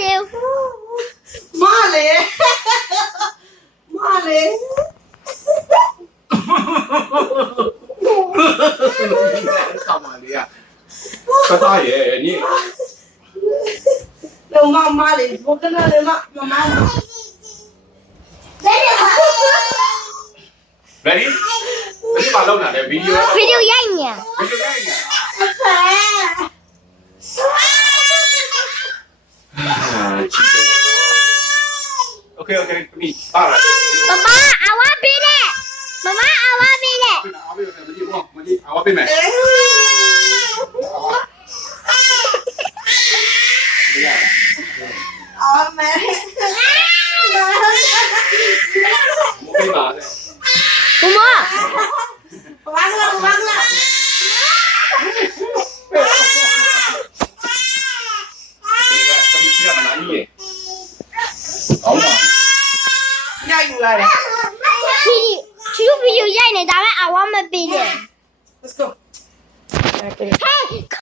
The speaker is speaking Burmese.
တယ်မလေး干嘛的呀？这大爷你。 တော့မလေးဘုကနာလေးမ Ready？你把老奶奶 video。 ဗီဒီယိုရိုက်နေ video 看一下。 OK OK，你大了。 ပပအဝပေးတယ်မမအဝပေးတယ် 我背没。 အော်မဲ 背哪的？ ဘမ ဘာကလာ这里吃点哪里？好嘛。 ညယူလာတယ် ချီဗီဒီယိုရိုက်နေဒါပေမဲ့အဝမပေးတယ် let's go Hey